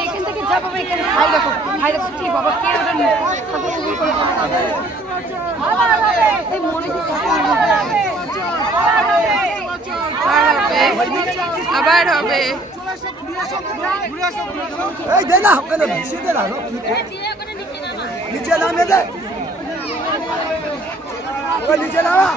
এখান থেকে যাবো ভাই দেখো কি বাবা কে আবার হবে নিচে নামে দে নিচে নামা